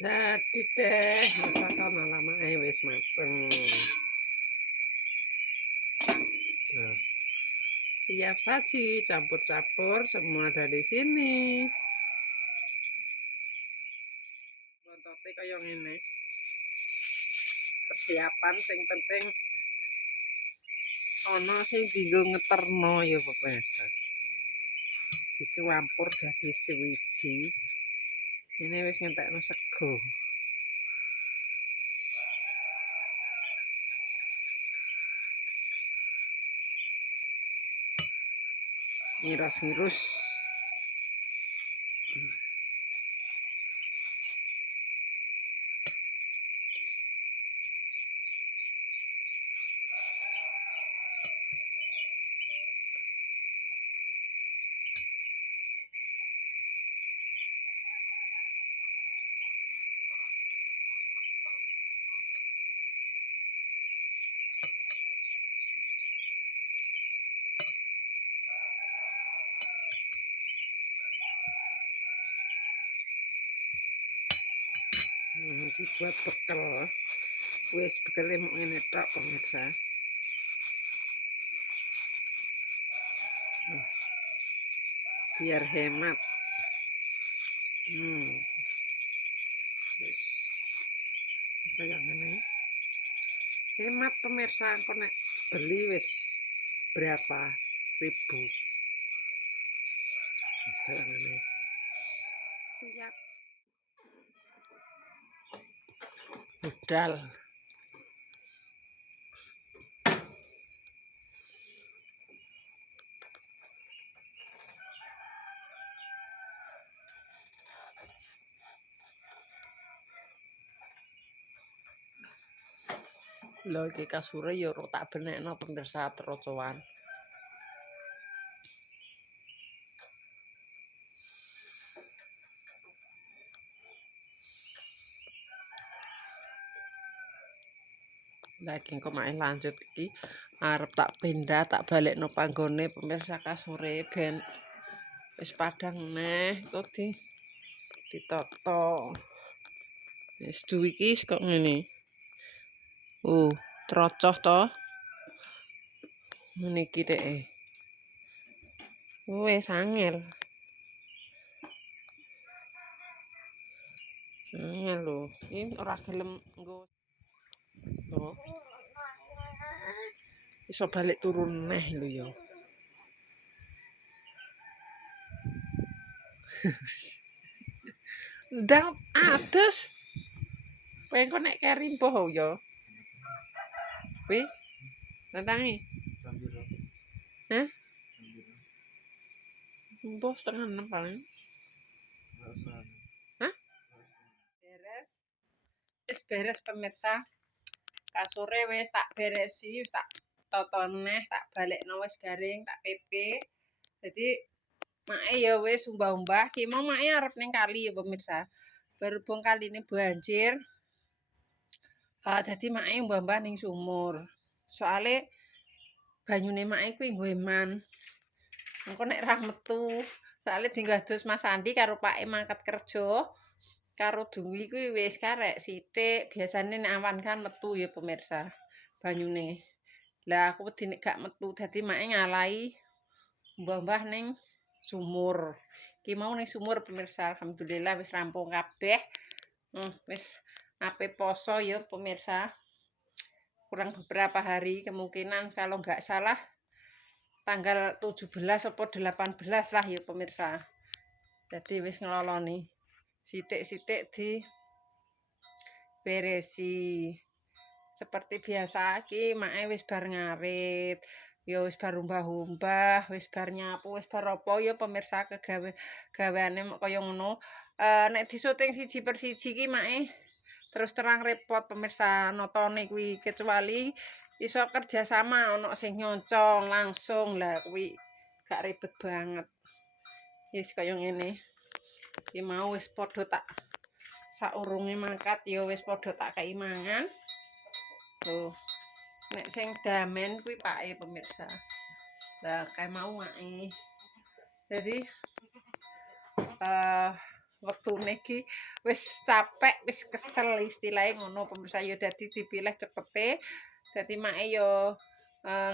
Jadi deh, masakan lama wis mateng. Nah, siap saji, campur-campur semua dari sini. Bontote kaya ngene. Persiapan sing penting ana sing dienggo ngeterno ya pemirsa. Dicampur dadi sewiji. Ini wis ngentekno sego. Ngiras-ngirus. Dibuat bekel. Wis bekele mung ngene tok pemirsa. Biar hemat. Wis. Kaya ngene. Hemat pemirsa, engko nek beli wis berapa ribu. Wis kaya ngene. Siap. Budal. Lho iki kasure ya ora tak benekno pemirsa trocoan. Lagi engko mae lanjut iki arep tak pindah tak balekno panggone pemirsa kasure ben wis padang neh kok ditata. Wis duwi iki kok ngene. Trocoh to. Ngene iki dheke. Wis angel. Angel lho. Iki ora gelem nggo. Loh. Iso balik turun neh lho ya. Ndang atus. Pengko nek keri mbuh ya. Wi. Tantangi. Hah? Mbuh 5:30 paling. Hah? Beres. Wis beres pemirsa. Kasure wis tak beresi, wis tak tata neh, tak balekno wis garing, tak pepe. Jadi mae ya wis umbah-umbah, ki mau mae arep ning kali ya pemirsa. Berhubung kali ini banjir. Dadi mae umbah-umbah ning sumur. Soale banyune mae kuwi nggo eman. Engko nek ra metu, soale dienggo adus Mas Andi karo Pake mangkat kerja. Karo Dwi kuwi wis karek sithik, biasane nek awan kan metu ya pemirsa banyune. Lah aku wedi nek gak metu dadi mae ngalahi mbah-mbah ning sumur. Ki mau ning sumur pemirsa, alhamdulillah wis rampung kabeh. Wis ape poso ya pemirsa. Kurang beberapa hari kemungkinan kalau nggak salah tanggal 17 atau 18 lah ya pemirsa. Dadi wis ngloloni. Sithik-sithik diberesi. Seperti biasa iki make wis bar ngarit, ya wis bar umbah-umbah, wis bar nyapu, wis bar apa ya pemirsa gaweane mok kaya ngono. Nek disuting siji per siji ki make terus terang repot pemirsa notone kuwi kecuali iso kerja sama ana sing nyoncong langsung lah kuwi gak ribet banget. Wis kaya ngene. Iki mau wis padha tak saurunge mangkat ya wis padha tak kei mangan. Tuh. Nek sing damen kuwi pake pemirsa. Lah kae mau mae. Jadi wektune iki wis capek, wis kesel istilahnya ngono pemirsa ya dadi dipilih cepete. Dadi make yo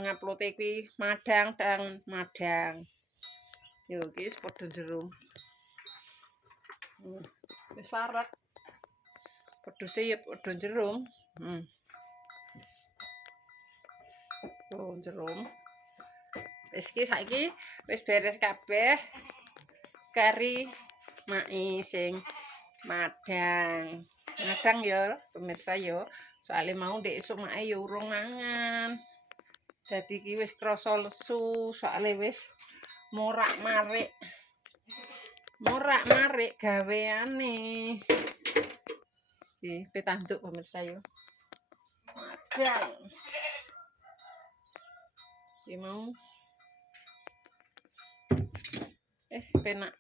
nguploade kuwi madang dan madang. Yo iki wis padha jero. Wis warak. Peduse ya padha jero. Oh, jerum. Wis iki saiki wis beres kabeh. Kari mae sing madang. Madang ya pemirsa ya. Soale mau ndek esuk mae ya urung mangan. Dadi iki wis krasa lesu, soale wis morak-marik. Morak-marik gaweane. Iki petanduk pemirsa ya. Madang. Iki mau penak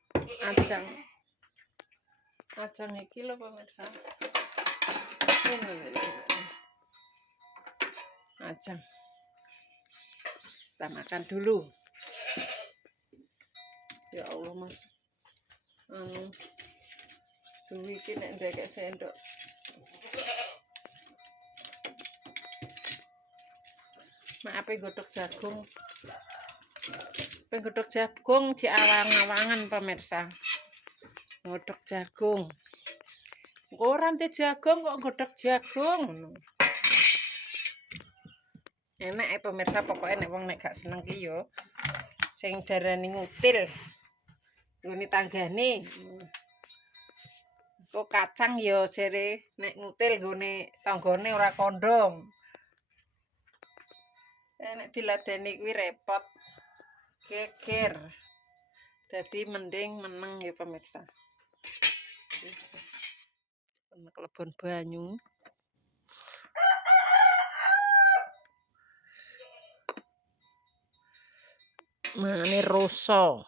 ajang iki lho pemirsa. Ajang. Kita makan dulu. Ya Allah Mas. Duwi iki nek ndekek sendok. Maaf godhog jagung. Penggodhog jagung diawang-awangan pemirsa. Godhog jagung. Ora ente jagung kok godhog jagung ngono. Enak pemirsa pokoknya nek wong nek gak seneng ki yo sing darani ngutil. Ngene tanggane. Kok kacang yo jere nek ngutil nggone tanggane ora kondong. Nek diladeni kuwi repot. Geger. Jadi mending meneng ya pemirsa. Kelebon banyu. Mane rasa.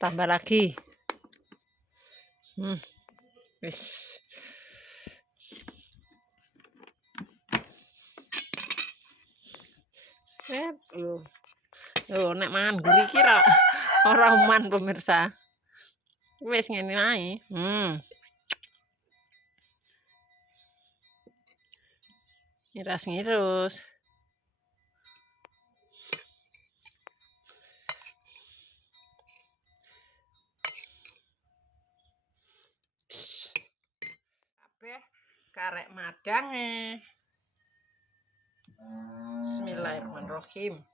Tambah lagi. Wis. Nek mangan gurih iki ora uman pemirsa. Wis ngene ae. Ngiras-ngirus. Kabeh karek madange. Bismillahirrahmanirrahim.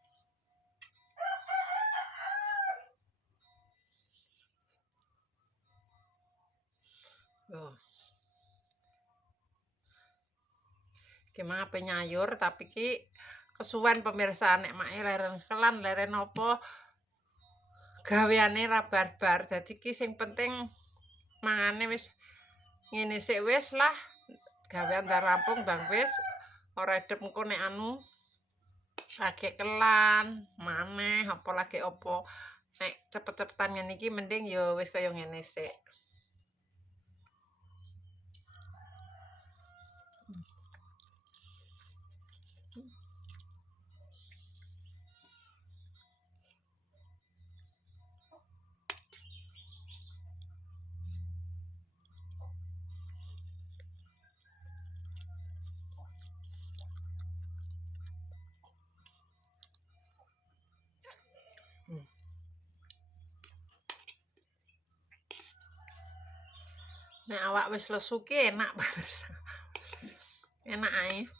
Gimana penyayur tapi ki kesuwen pemirsa nek make leren kelan leren apa gaweane ra barbar. Dadi ki sing penting mangane wis ngene sik wis lah. Gawean bar rampung bang wis ora edep engko nek anu lagi kelan maneh apa lagi apa nek cepet-cepetan ngene iki mending ya wis kaya ngene sik. Nek awak wis lesu ki enak pemirsa. Enak ae.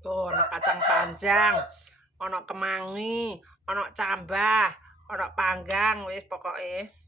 Tuh, ono kacang panjang, ono kemangi, ono cambah, ono panggang wis pokoke.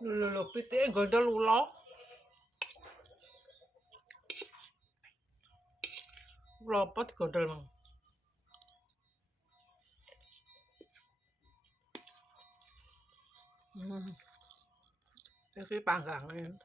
Lho, pitike gondol ula. Ula apa digondol, Mang? Iki panggange.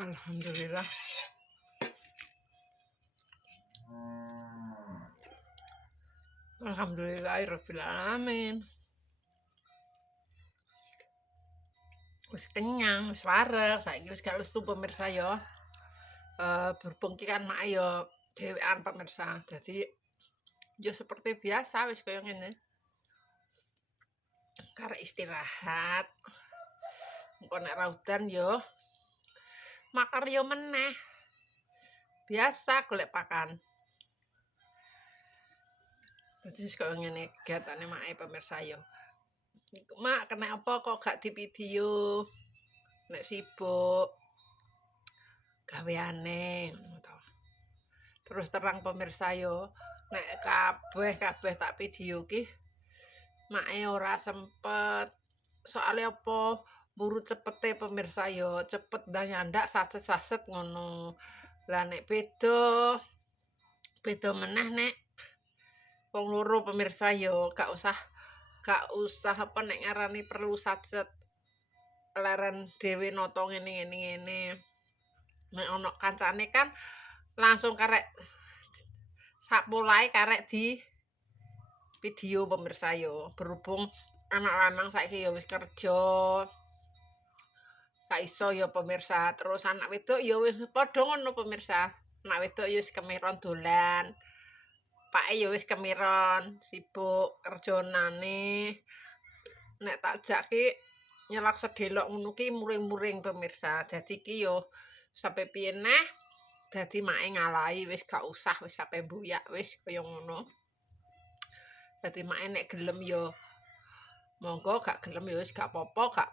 Alhamdulillah. Alhamdulillahirabbil alamin. Wis kenyang, wis wareg, saiki wis gak lesu pemirsa ya. Berhubung ki kan mak ya dhewean pemirsa. Jadi ya seperti biasa wis kaya ngene. Karek istirahat. Engko nek ra udan ya makarya meneh. Biasa golek pakan. Dadi wis kaya ngene kegiatane mak pemirsa ya. Mak, kena apa kok gak di video? Nek sibuk gaweane ngono to. Terus terang pemirsa yo, nek kabeh tak video ki Mae ora sempet. Soalnya apa? Buru cepete pemirsa yo, cepet dah nyandak saset-saset ngono. Lah nek beda meneh nek wong loro pemirsa yo gak usah apa nek ngarani perlu saset leren dhewe nata ngene. Nek ana kancane kan langsung karek sapolahe karek di video pemirsa yo. Berhubung anak lanang saiki ya wis kerja, gak iso ya pemirsa. Terus anak wedok ya wis padha ngono pemirsa. Anak wedok ya wis kemiron dolan. Pake ya wis kemiron sibuk kerjonane. Nek tak jak ki nyelak sedelok ngono ki muring-muring pemirsa. Dadi ki yo sampai piye neh dadi mae ngalahi wis gak usah wis sampe mbuyak wis kaya ngono. Dadi mae nek gelem yo monggo gak gelem ya wis gak apa-apa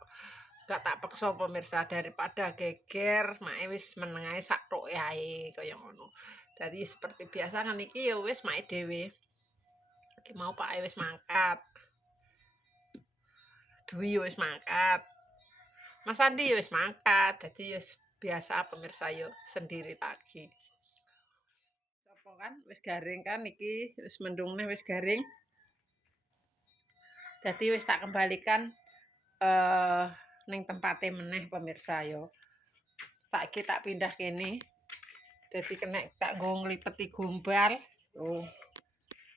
gak tak peksa pemirsa daripada geger mae wis meneng ae sak toke ae kaya ngono. Dadi seperti biasa kan iki ya wis mae dhewe. Iki mau Pak wis mangkat. Dwi wis mangkat. Mas Andi wis mangkat. Dadi ya biasa pemirsa yo sendiri lagi. Sopo kan wis garing kan iki wis mendung neh wis garing. Dadi wis tak kembalikan ning tempate meneh pemirsa yo. Saiki tak pindah kene. Dadi kena tak nggo nglipeti gombal. Oh.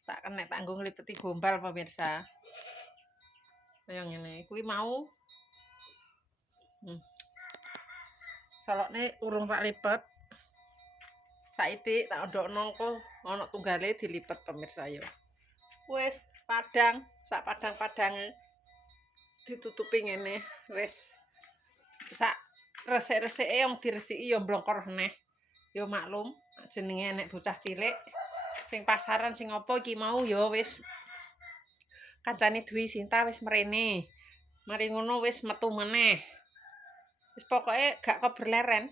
Tak nggo nglipeti gombal pemirsa. Kaya ngene. Kuwi mau solokne urung tak lipet. Saiki tak ondokno engko ana tunggale dilipet pemirsa yo. Wis padang, sak padang-padange ditutupi ngene wis sak resik-resike yang diresiki ya mblongkor neh. Ya maklum jenenge nek bocah cilik sing pasaran sing apa iki mau ya wis kancane Dwi Sinta wis mrene. Mari ngono wis metu meneh. Wis pokoke gak keberleren.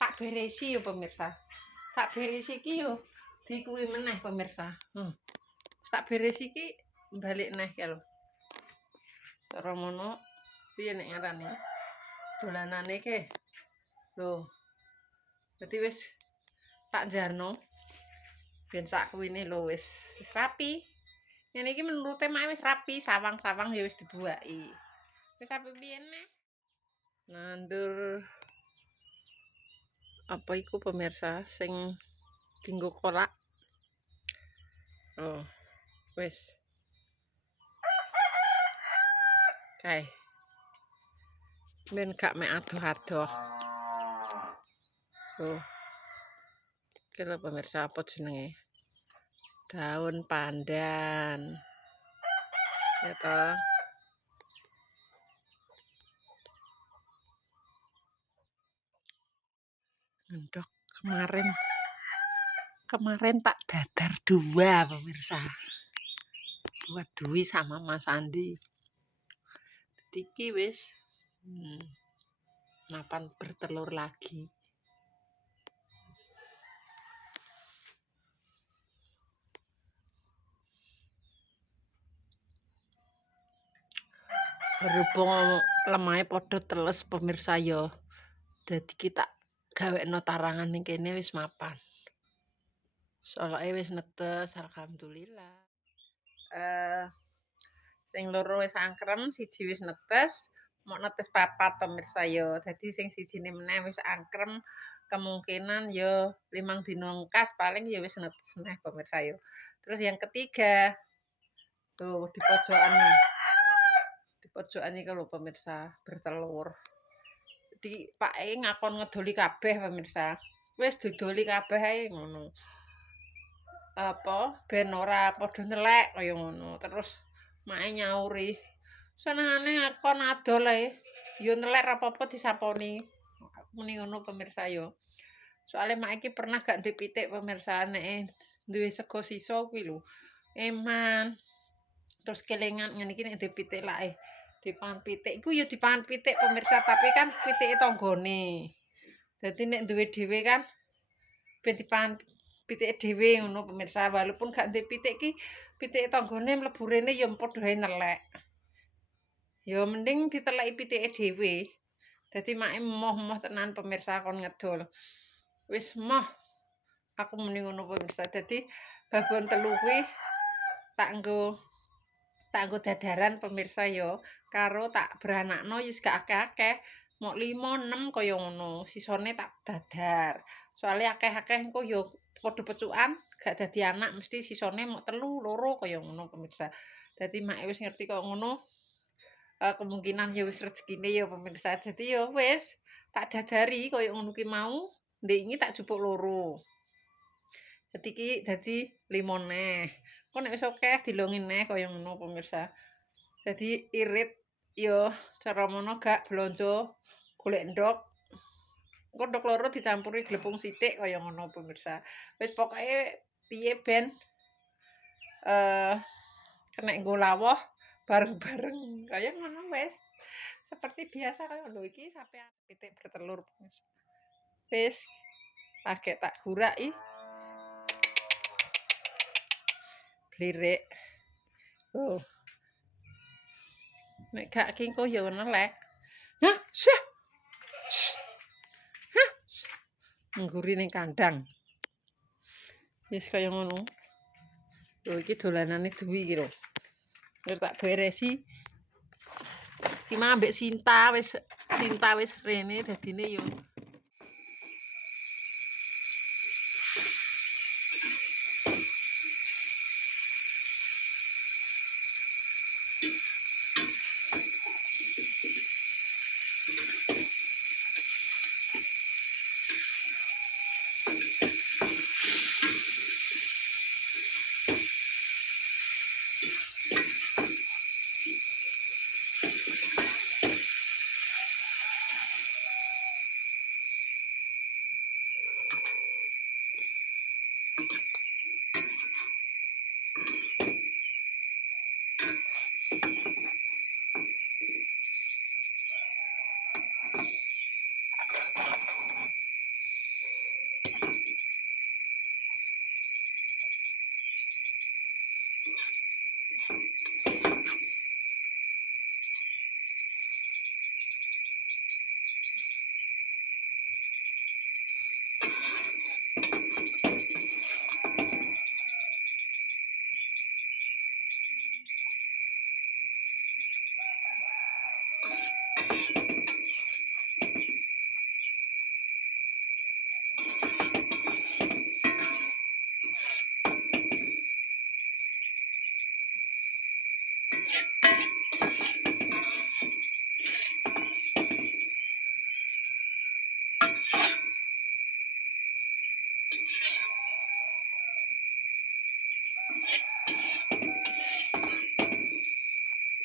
Tak beresi yo pemirsa. Tak beresi iki yo dikuwi meneh pemirsa. Tak beresi iki balik neh ki lho. Cara ngono piye nek ngarane? Dolanane ke. Lho. Dadi wis tak jarno. Ben sak kuwine lho wis rapi. Ngene iki menurute mak wis rapi, sawang-sawang ya wis dibuaki. Wis sampe piye neh? Nandur apa iku pemirsa sing dinggo kolak. Oh. Wis. Kae. Ben gak mek adoh-adoh. Oh. Iki lho pemirsa apa jenenge? Daun pandan. Ya toh. Ndok kemarin tak dadar 2 pemirsa. Buat Dwi sama Mas Andi. Iki wis mapan bertelur lagi. Berhubung lemahe padha teles pemirsa yo. Dadi kita gawekno tarangan ning kene wis mapan. Soloke wis netes alhamdulillah. Sing loro wis angkrem, siji wis netes, mok netes 4 pemirsa yo. Dadi sing sijine meneh wis angkrem, kemungkinan yo 5 dina engkas paling ya wis netes neh pemirsa yo. Terus yang ketiga tuh di pojokan nih. Di pojokan iki lho pemirsa, bertelur. Jadi pake ngakon ngedoli kabeh pemirsa. Wis didoli kabeh ae ngono. Apa ben ora padha nelek kaya ngono. Terus mae nyauri. Senengane ngakon adol ae. Ya nelek apa-apa disaponi. Muni ngono pemirsa yo. Soale mak iki pernah gak ndek pitik pemirsa nek duwe sego sisa kuwi lho. Eman. Terus kelingan ngene iki nek ndek pitik lae. Dipangan pitik iku ya dipangan pitik pemirsa tapi kan pitike tanggane. Dadi nek duwe dhewe kan ben dipangan pitike dhewe ngono pemirsa walaupun gak ndek pitik ki pitike tanggane mlebu rene ya padha ae nelek. Ya mending diteleki pitike dhewe. Dadi make emoh-emoh tenan pemirsa kon ngedol. Wis emoh, aku muni ngono pemirsa. Dadi babon telu kuwi tak nggo dadaran pemirsa ya, karo tak beranakno ya wis gak akeh-akeh, mok 5, 6 kaya ngono. Sisone tak dadar. Soale akeh-akeh engko ya padha pecukan, gak dadi anak mesti sisone mok 3, 2 kaya ngono pemirsa. Dadi make wis ngerti kaya ngono, kemungkinan ya wis rezekine ya pemirsa. Dadi ya wis tak dadari kaya ngono ki mau, ndek iki tak jupuk 2. Dadi 5 neh. Kok nek wis akeh dilongi neh kaya ngono pemirsa. Dadi irit ya cara mono gak blonjo golek endhog. Engko endhog loro dicampuri glepung sithik kaya ngono pemirsa. Wis pokoke piye ben kenek nggo lawuh bareng-bareng kaya ngono wis. Seperti biasa kaya lho iki sampean pitik bertelur pemirsa. Wis lagi tak guraki. Blirik. Oh. Nek gak kingko ya nelek. Hah, syah. Hah. Ngguri ning kandang. Wis kaya ngono. Lho iki dolanane Dwi iki lho. Wis tak beresi. Iki mah ambek Sinta wis rene dadine yo.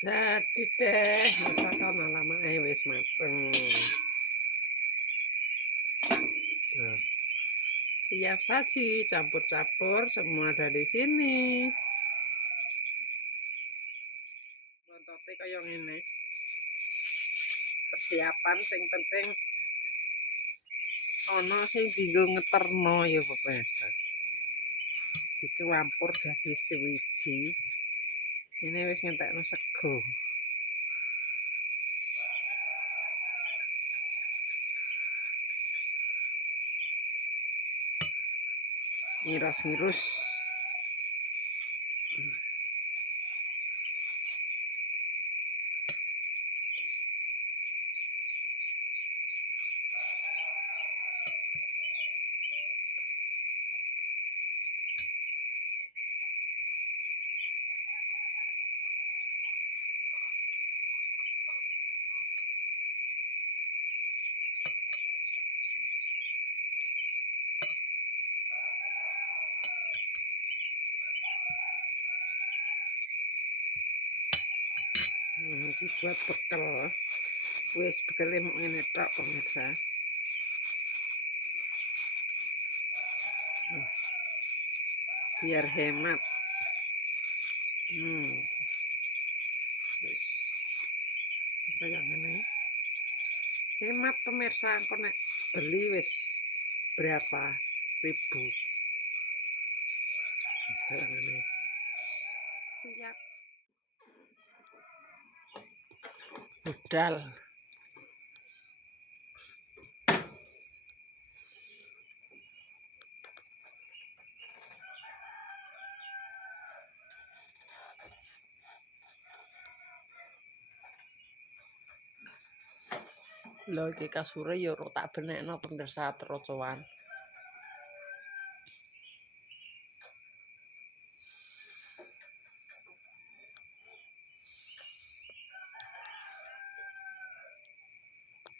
Jadi deh, masakan alamake wis mateng. Nah, siap saji, campur-campur semua ada di sini. Bontote kaya ngene. Persiapan sing penting ana sing dienggo ngeterno ya pemirsa. Dicampur dadi sewiji. Ini wis ngentekno sego. Ngiras-ngirus. Dibuat bekel. Wis bekele mok ngene tok pemirsa. Biar hemat. Wis. Kayak ngene. Hemat pemirsa, kok nek beli wis berapa ribu. Wis kayak ngene. Siap. Budal. Lho iki kasure ya ora tak benekno pemirsa trocoan.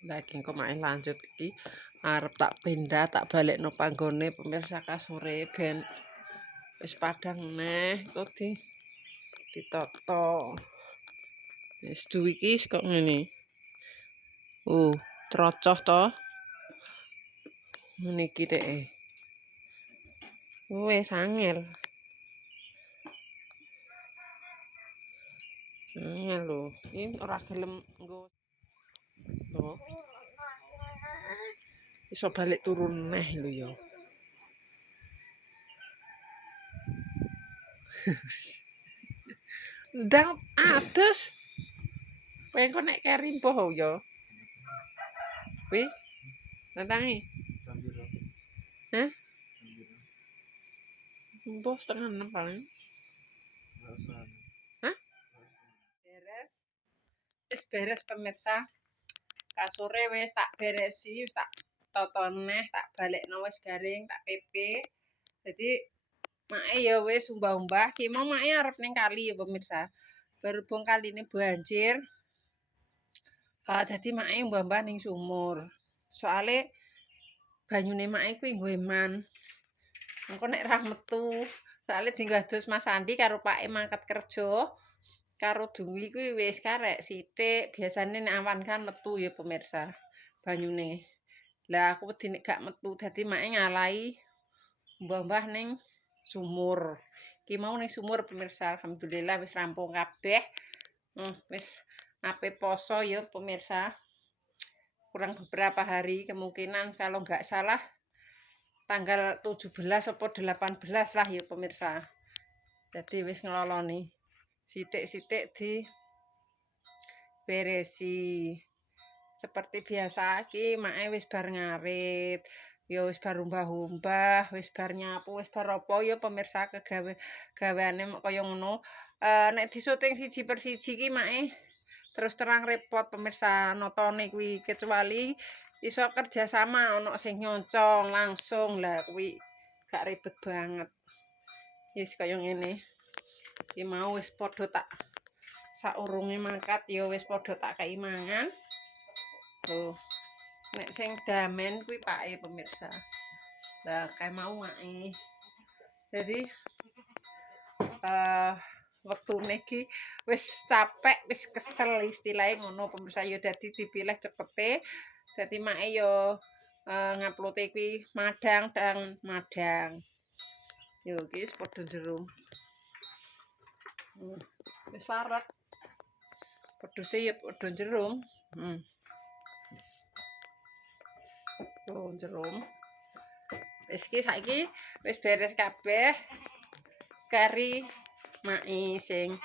Lagi engko mae lanjut iki arep tak pindah tak balekno panggone pemirsa kasure ben wis padhang neh iku ditata. Wis duwi iki kok ngene. Trocoh to. Ngene iki teke. Wis angel. Angel lho. Iki ora gelem nggo. Loh. Iso balik turun neh lho ya. Ndang atus. Kowe engko nek keri mbuh ya. Kuwi nantangi. Hah? Mbuh setengah 6 paling. Hah? Beres. Wis beres pemirsa. Kasure wis tak beresi, wis tak tata neh, tak balekno wis garing, tak pepe. Jadi mae ya wis umbah-umbah, ki mau mae arep ning kali ya pemirsa. Berhubung kaline banjir. Dadi mae umbah-umbah ning sumur. Soale banyune mae kuwi nggo eman. Engko nek ra metu, soale dienggo adus Mas Andi karo Pake mangkat kerja. Karo Dwi kuwi wis karek sithik, biasane nek awan kan metu ya pemirsa banyune. Lah aku wedi nek gak metu dadi mae ngalahi mbah-mbah ning sumur. Ki mau ning sumur pemirsa, alhamdulillah wis rampung kabeh. Wis ape poso ya pemirsa. Kurang beberapa hari kemungkinan kalau nggak salah tanggal 17 atau 18 lah ya pemirsa. Jadi wis ngeloloni. Sithik-sithik di beresi. Seperti biasa iki mae wis bar ngarit, ya wis bar umbah-umbah, wis bar nyapu, wis bar apa ya pemirsa gaweane kaya ngono. Nek disuting siji per siji ki mae terus terang repot pemirsa notone kuwi kecuali iso kerja sama ono sing nyoncong langsung lah kuwi gak ribet banget. Wis kaya ngene. Iki mau wis padha tak saurunge mangkat ya wis padha tak kei mangan. Loh. Nek sing damen kuwi Pake pemirsa. Lah kae mau mae. Jadi wektune iki wis capek, wis kesel istilahe ngono pemirsa ya dadi dipilih cepete. Dadi mae ya nguploade kuwi madang dan madang. Yo iki wis padha jero. Wis wareg. Peduse ya padha jerum. Jerum. Wis iki saiki wis beres kabeh. Kari mae sing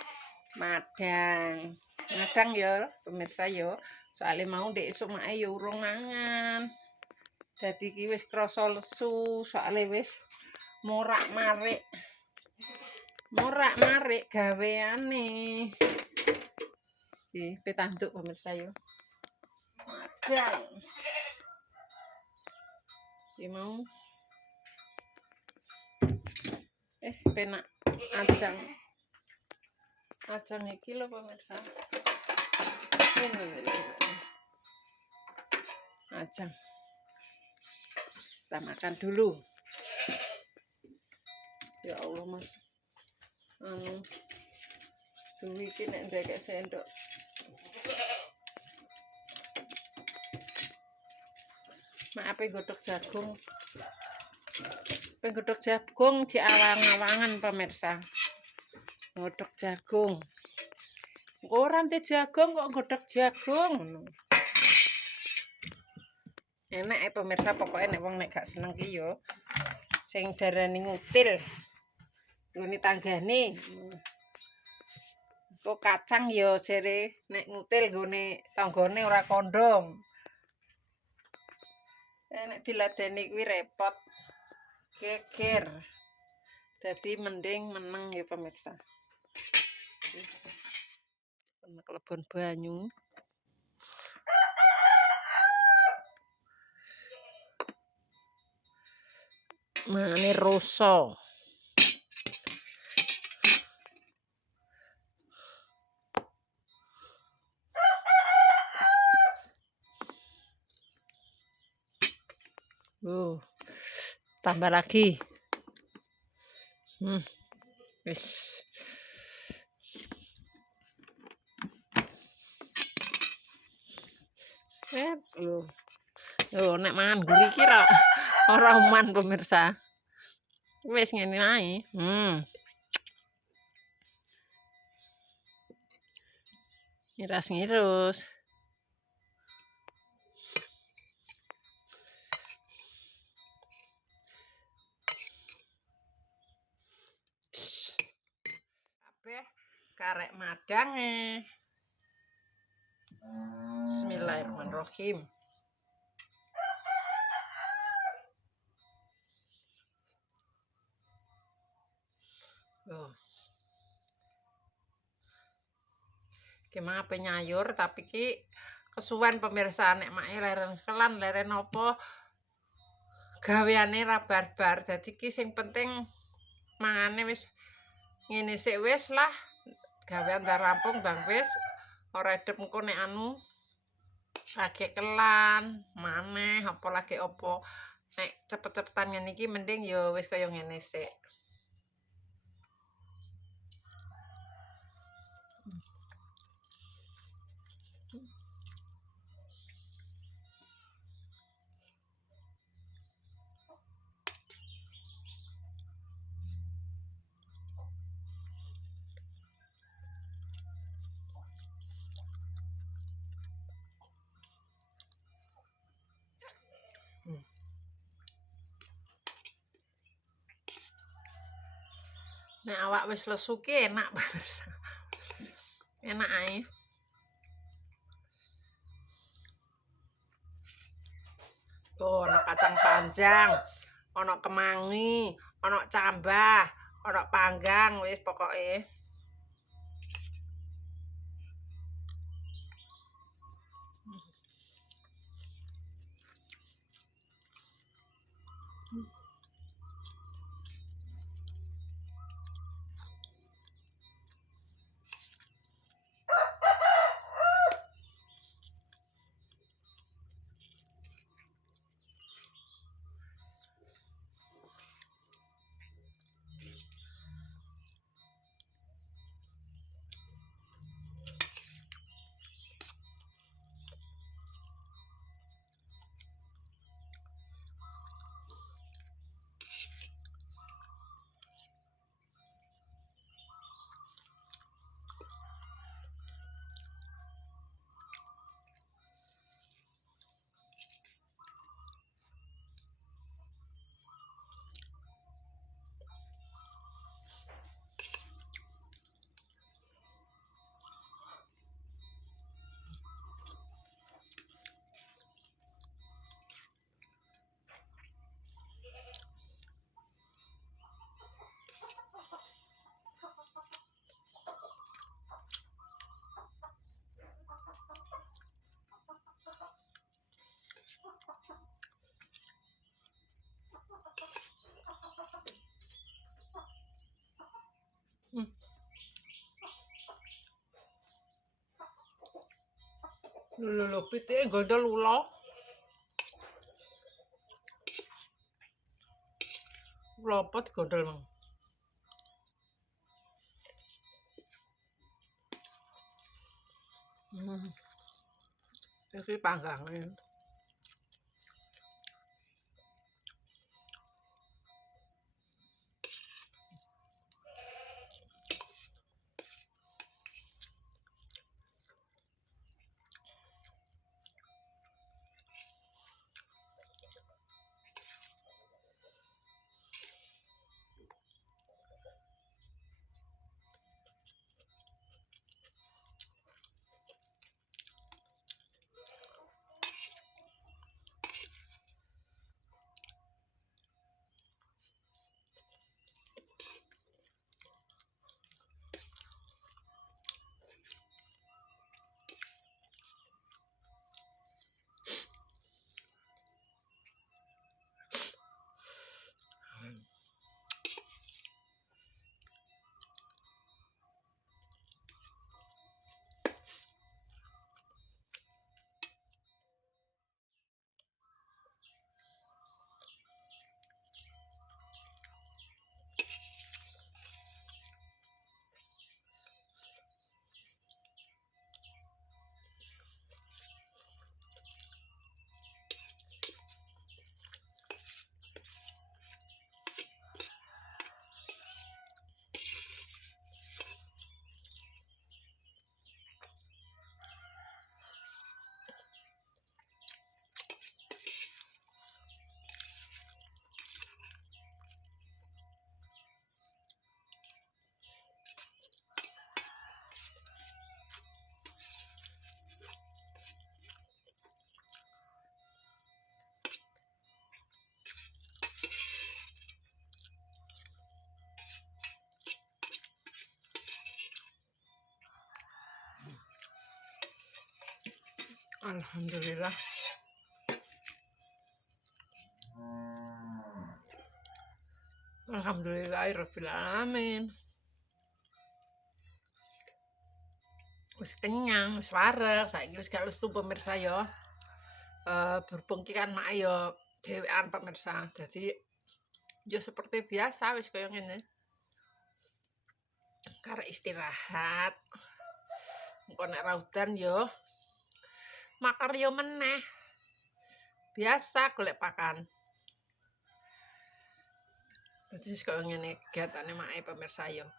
madang. Madang ya pemirsa ya. Soale mau ndek esuk mae ya urung mangan. Dadi iki wis krasa lesu, soale wis morak-marik. Morak-marik gaweane. Iki petanduk pemirsa ya. Madang. Iki mau penak ajang. Ajang iki lho pemirsa. Ini. Ajang. Kita makan dulu. Ya Allah Mas. Duwi iki nek ndekek sendok. Maaf godhog jagung. Godhog jagung diawang-awangan pemirsa. Godhog jagung. Ora ente jagung kok godhog jagung ngono. Enak pemirsa pokoknya nek wong nek gak seneng ki yo sing darani ngutil. Ngene tanggane. Kok kacang ya jere nek ngutil nggone tanggane ora kondom. Nek diladeni kuwi repot. Geger. Jadi mending meneng ya pemirsa. Kelebon banyu. Mane rusa. Tambah lagi. Wis. Yo nek mangan guri iki ora uman pemirsa. Wis ngene ae. Ngiras-ngirus. Kabeh karek madange. Bismillahirrahmanirrahim. Ki mah penyayur tapi ki kesuwen pemirsa nek make leren kelan leren apa gaweane ra barbar. Dadi ki sing penting mangane wis ngene sik wis lah. Gawean dah rampung bang wis ora edep engko nek anu lagi kelan maneh apa lagi apa nek cepet-cepetan ngene iki mending ya wis kaya ngene sik. Nek awak wis lesu ki enak banget. Enak ae. Ana kacang panjang, ana kemangi, ana cambah, ana panggang wis pokoke. Lho pitike gondol ula. Ula apa digondol mang? Iki panggange. Alhamdulillah. Alhamdulillahirabbil alamin. Wis kenyang, wis wareg, saiki wis gak lesu pemirsa ya. Berhubung ki kan mak ya dhewean pemirsa. Jadi ya seperti biasa wis kaya ngene. Karek istirahat. Engko nek ra udan ya makarya meneh. Biasa golek pakan. Dadi wis kaya ngene kegiatane make pemirsa ya.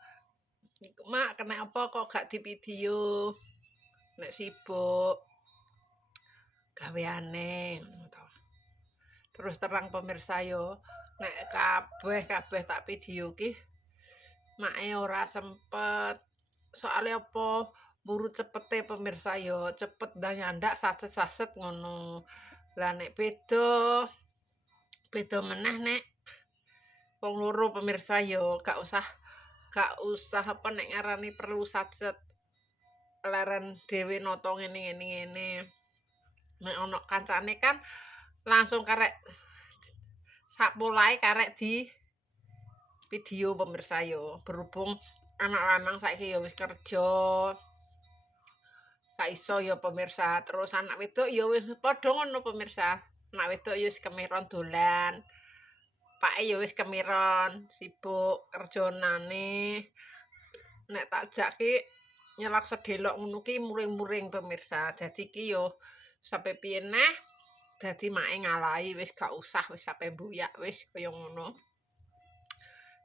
Niku mak kena apa kok gak di video? Nek sibuk gaweane ngono to. Terus terang pemirsa yo, nek kabeh tak video ki make ora sempet. Soale apa? Buru cepete pemirsa yo, cepet ndang nyandak saset-saset ngono. Lah nek beda meneh nek wong loro pemirsa yo, gak usah apa nek ngarani perlu saset leren dhewe nata ngene. Nek ana kancane kan langsung karek sapolahe karek di video pemirsa yo. Berhubung anak lanang saiki ya wis kerja. Gak iso ya pemirsa. Terus anak wedok ya wis padha ngono pemirsa. Anak wedok ya wis kemiron dolan. Pake ya wis kemiron sibuk kerjonane. Nek tak jak ki nyelak sedelok ngono ki muring-muring pemirsa. Dadi ki yo sampai piye neh dadi make ngalahi wis gak usah wis sampe mbuyak wis kaya ngono.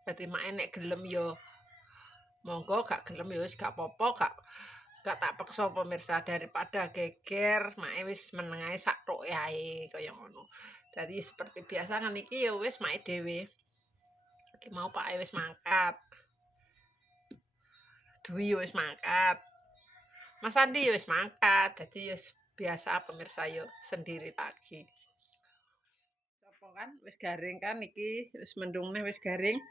Dadi make nek gelem yo monggo gak gelem ya wis gak apa-apa gak tak peksa pemirsa daripada geger make wis meneng ae sak toke ae kaya ngono. Dadi seperti biasa kan iki ya wis make dhewe. Iki mau Pak wis mangkat. Dwi wis mangkat. Mas Andi wis mangkat. Dadi wis biasa pemirsa yo sendiri lagi. Sopo kan wis garing kan iki wis mendung neh wis garing.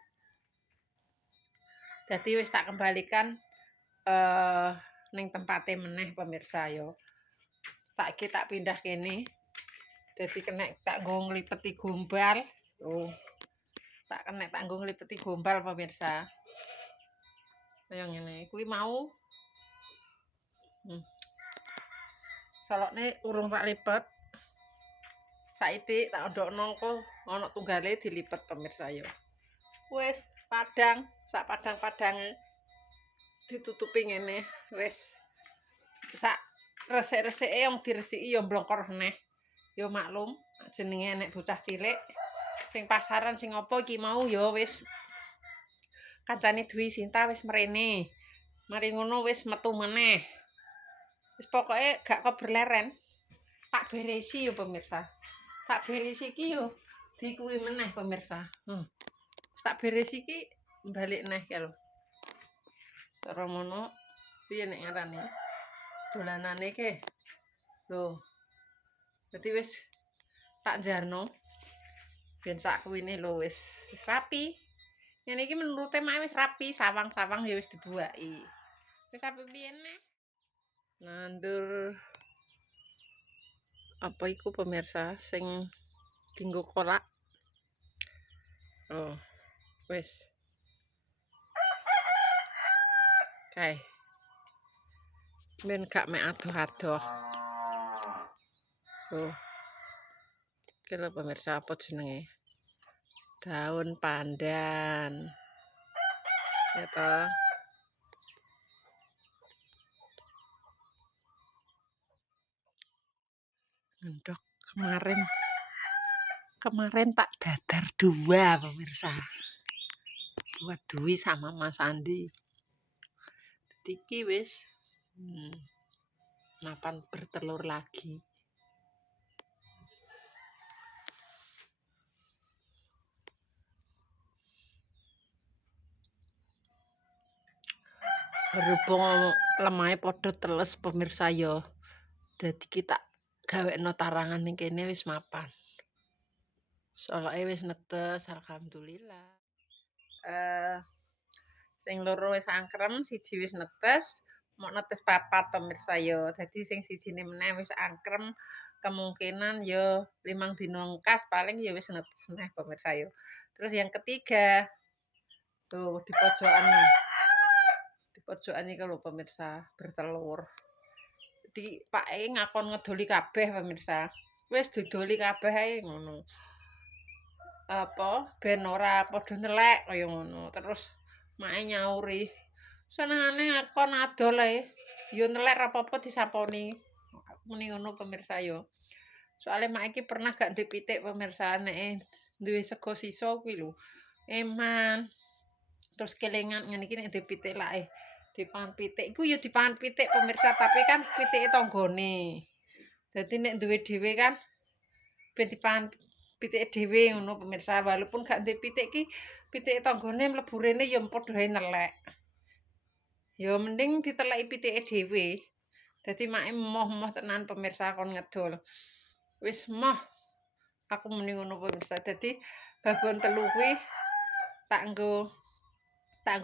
Dadi wis tak kembalikan ning tempate meneh pemirsa yo. Saiki tak pindah kene. Dadi kena tak nggo nglipeti gombal. Oh. Tak nggo nglipeti gombal pemirsa. Kaya ngene kuwi mau. Solokne urung tak lipet. Saiki tak ndokno engko ana tunggale dilipet pemirsa yo. Wis padang, sak padang-padange ditutupi ngene wis sak resik-resike yang diresiki ya mblongkor neh ya maklum jenenge nek bocah cilik sing pasaran sing apa iki mau ya wis kancane Dwi Sinta wis mrene mari ngono wis metu meneh wis pokoke gak keberleren tak beresi yo pemirsa tak beresi iki yo dikuwi meneh pemirsa tak beresi iki balik neh ya lho cara ngono piye nek ngarane dolanane ke lho dadi wis tak jarno ben sak kuwine lho wis rapi ngene iki menurute mak wis rapi sawang-sawang ya wis dibuaki wis sampe piye neh nandur apa iku pemirsa sing dinggo kolak oh wis kae ben gak mek adoh-adoh oh iki lho pemirsa apa jenenge daun pandan ya toh ndok kemarin tak dadar 2 pemirsa buat Dwi sama Mas Andi iki wis mapan bertelur lagi berhubung lemahe padha teles pemirsa yo dadi kita gawekno tarangan ning kene wis mapan soloke wis netes alhamdulillah sing loro wis angkrem siji wis netes Mok netes papat pemirsa yo. Dadi sing sijine meneh wis angkrem, kemungkinan yo 5 dina engkas paling ya wis netes meneh pemirsa yo. Terus yang ketiga, tuh di pojokan iki lho pemirsa, bertelur. Jadi pake ngakon ngedoli kabeh pemirsa. Wis didoli kabeh ae ngono. Apa ben ora padha nelek kaya ngono. Terus make nyauri, "Senengane ngakon adol ae, yo nelek ra apa-apa disaponi." Muni ngono pemirsa yo. Soale mak iki pernah gak ndek pitik pemirsa nek duwe sego sisa kuwi lho. Eman. Terus kelingan ngene iki nek ndek pitik lake dipangan pitik iku ya dipangan pitik pemirsa tapi kan pitike tanggane. Dadi nek duwe dhewe kan ben dipangan pitike dhewe ngono pemirsa. Walaupun gak ndek pitik ki pitike tanggane mlebu rene ya padha ae nelek. Ya mending diteleki pitike dhewe. Dadi make emoh-emoh tenan pemirsa kon ngedol. Wis emoh. Aku muni ngono pemirsa. Dadi babon telu kuwi tak nggo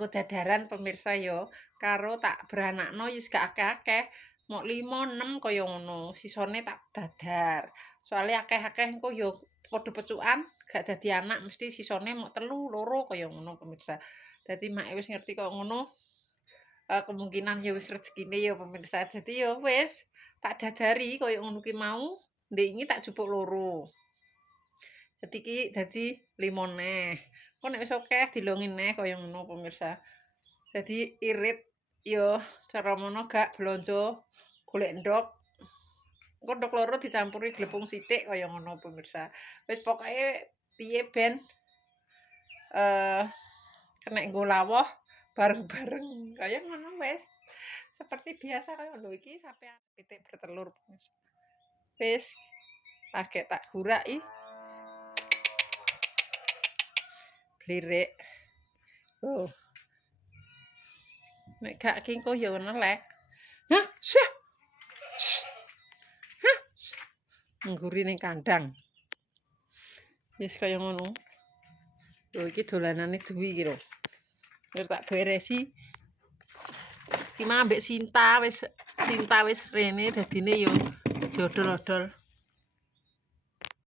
dadaran pemirsa ya. Karo tak beranakno wis gak akeh-akeh. Mok 5, 6 kaya ngono. Sisone tak dadar. Soale akeh-akeh engko ya padha pecukan, gak dadi anak mesti sisone mok 3, 2 kaya ngono pemirsa. Dadi make wis ngerti kaya ngono. Kemungkinan ya wis rezekine ya pemirsa. Dadi ya wis tak dadari kaya ngono ki mau. Ndek iki tak jupuk 2. Dadi 5 neh. Kok nek wis akeh dilongi neh kaya ngono pemirsa. Dadi irit ya cara mono gak blonjo golek endhog. Engko endhog loro dicampuri glepung sithik kaya ngono pemirsa. Wis pokoke piye ben kenek nggo lawuh bareng-bareng kaya ngono wis. Seperti biasa kaya lho iki sampean pitik bertelur pemirsa. Wis lagi tak guraki. Blirik. Oh. Nek gak ki engko ya nelek. Hah, syah. Hah. Ngguri ning kandang. Wis kaya ngono. Lho iki dolanane Dwi iki lho. Wis tak beresi. Ki ambek Sinta wis rene dadine yo dodol-odol.